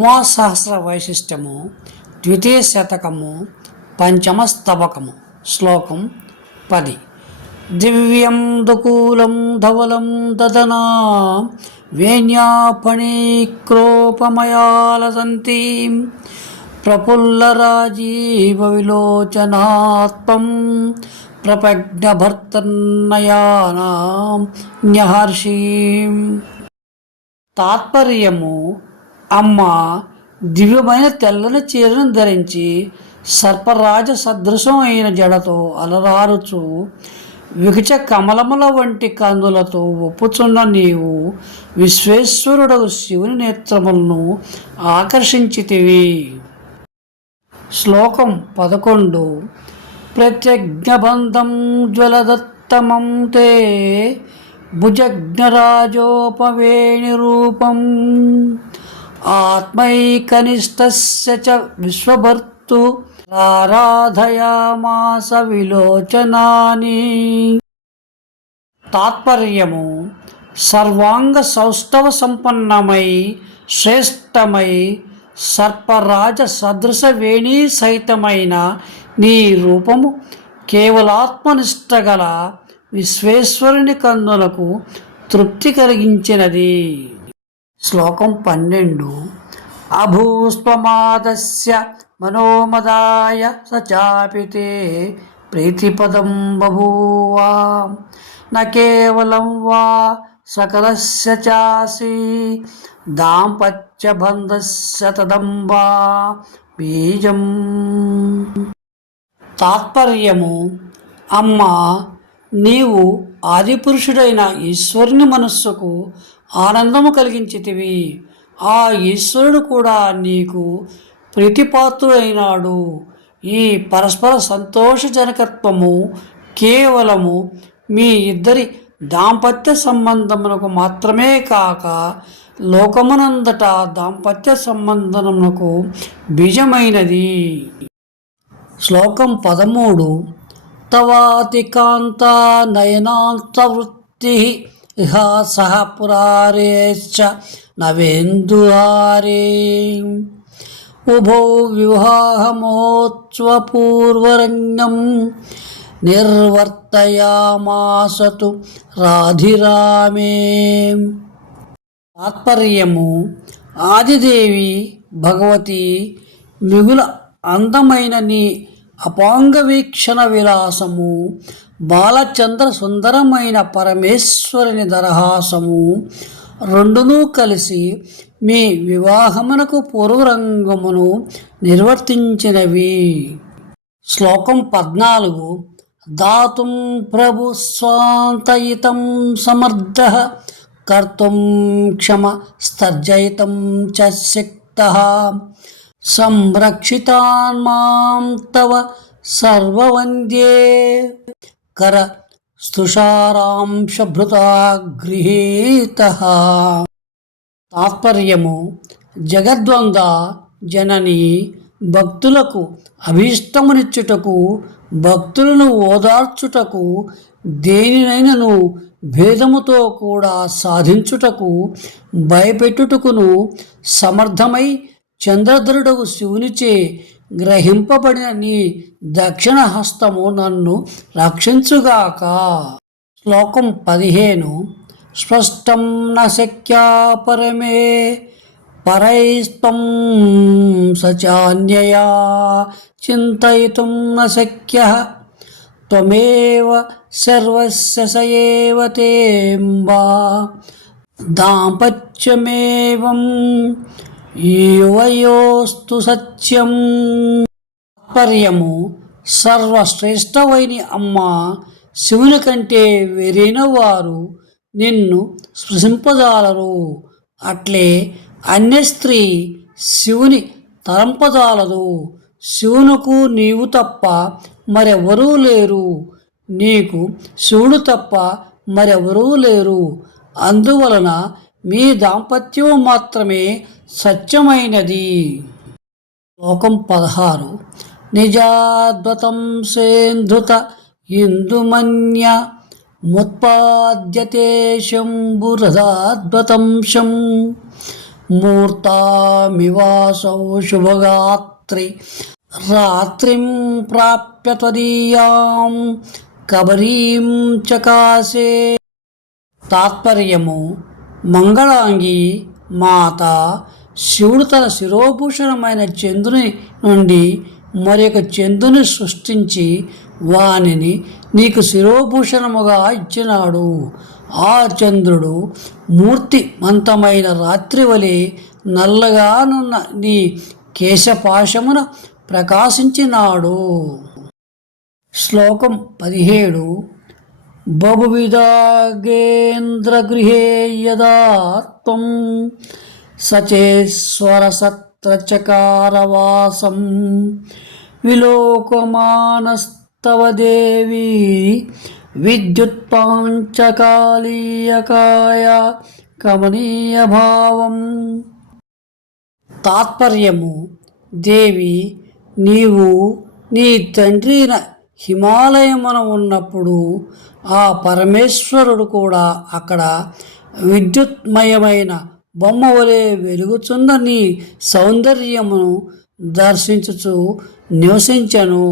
ఉమాసహస్ర వైశిష్టము ద్వితీయ శతకము పంచమ స్తవకము శ్లోకం పది. దివ్యం దుకూలం ధవలం దదనా వేణ్యాపణీక్రోపమయాలసంతి ప్రఫుల్లరాజీవ విలోచనాత్మం ప్రపజ్ఞభర్తన్నయానాం న్యహర్షీం. తాత్పర్యము అమ్మ దివ్యమైన తెల్లని చీరను ధరించి సర్పరాజ సదృశం అయిన జడతో అలరారుచు వికచ కమలముల వంటి కందులతో ఒప్పుచున్న నీవు విశ్వేశ్వరుడు శివుని నేత్రములను ఆకర్షించితివి. శ్లోకం పదకొండు. ప్రత్యజ్ఞబంధం జ్వలదత్తమం తే భుజజ్ఞరాజోపవేణి రూపం. ఆత్మైకనిష్టస్య చ విశ్వభర్తు ఆరాధయామాస విలోచనాని. తాత్పర్యము సర్వాంగ సౌష్ఠవ సంపన్నమై శ్రేష్టమై సర్పరాజ సదృశ వేణీ సహితమైన నీ రూపము కేవలాత్మనిష్ట గల విశ్వేశ్వరుని కందులకు తృప్తి కలిగించినది. శ్లోకం పన్నెండు. అభూస్వమాదస్య మనోమదాయ సచాపితే ప్రీతిపదం బభూవా. న కేవలం వా సకలస్య చాసి దాంపత్యబంధస్య తదంబా బీజం. తాత్పర్యము అమ్మ నీవు ఆదిపురుషుడైన ఈశ్వరుని మనస్సుకు ఆనందము కలిగించితివి. ఆ ఈశ్వరుడు కూడా నీకు ప్రీతిపాత్రుడైనాడు. ఈ పరస్పర సంతోషజనకత్వము కేవలము మీ ఇద్దరి దాంపత్య సంబంధమునకు మాత్రమే కాక లోకమునందట దాంపత్య సంబంధమునకు బీజమైనది. శ్లోకం పదమూడు. తవాతికాంత నయనాంతవృత్తి ఇహ సహ పురారేశ్చ నవేందుహారే ఉభౌ వివాహమోత్సవపూర్వరంగం నిర్వర్తయామాసతు రాధిరామే. తాత్పర్యము ఆదిదేవి భగవతి మిగుల అందమైన నీ అపాంగ వీక్షణ విలాసము బాలచంద్ర సుందరమైన పరమేశ్వరుని దరహాసము రెండునూ కలిసి మీ వివాహమునకు పూర్వరంగమును నిర్వర్తించినవి. శ్లోకం పద్నాలుగు. దాతుం ప్రభు స్వాంతయితం సమర్థ కర్తుం క్షమ స్తర్జయితం చ శక్త. సంరక్షితాన్ మాం తవ సర్వవంద్యే. కర స్తుషారాంశభృతా గృహీత తాత్పర్యము జగద్వంద జనని భక్తులకు అభీష్టమునిచ్చుటకు భక్తులను ఓదార్చుటకు దేనినైనను భేదముతో కూడా సాధించుటకు భయపెట్టుటకును సమర్థమై చంద్రధరుడకు శివునిచే గ్రహింపబడిన నీ దక్షిణ హస్తము నన్ను రక్షించుగాక. శ్లోకం పదిహేను. స్పష్టం నశక్యా పరమే పరైస్తం సచాన్యయా చింతయితుం నశక్య త్వమేవ సర్వస్య స తేంబా దాంపత్యమేవం యువయోస్తు సత్యం? తాత్పర్యము సర్వశ్రేష్టవైన అమ్మ శివుని కంటే వేరైన వారు నిన్ను స్పృశింపజాలరు. అట్లే అన్య స్త్రీ శివుని తరంపజాలదు శివునకు నీవు తప్ప మరెవరూ లేరు. నీకు శివుడు తప్ప మరెవరూ లేరు. అందువలన మీ దాంపత్యం మాత్రమే సత్యమైనది. శ్లోకం పదహారు. నిజాద్వతం సేంధుత ఇందుమన్య ముత్పాద్యతే శంభురథాద్వతంశం మూర్తామివాసౌ శుభగాత్రి రాత్రిం ప్రాప్య త్వదీయాం కబరీం చకాసే తాత్పర్యము మంగళాంగి మాత శివుడు తన శిరోభూషణమైన చంద్రుని నుండి మరొక చంద్రుని సృష్టించి వానిని నీకు శిరోభూషణముగా ఇచ్చినాడు. ఆ చంద్రుడు మూర్తిమంతమైన రాత్రి వలె నల్లగానున్న నీ కేశపాశమున ప్రకాశించినాడు. శ్లోకం పదిహేడు బహువిధాగేంద్రగృహే యదా త్వం సచేశ్వరసత్రచకారవాసం విలోకమానస్తవ దేవి విద్యుత్పాంచకాళీయకాయ కమనీయ భావం తాత్పర్యము దేవి నీవు నీ తండ్రిన హిమాలయమున ఉన్నప్పుడు ఆ పరమేశ్వరుడు కూడా అక్కడ విద్యుత్మయమైన బొమ్మ వలె వెలుగుచున్న నీ సౌందర్యమును దర్శించుచు నివసించను.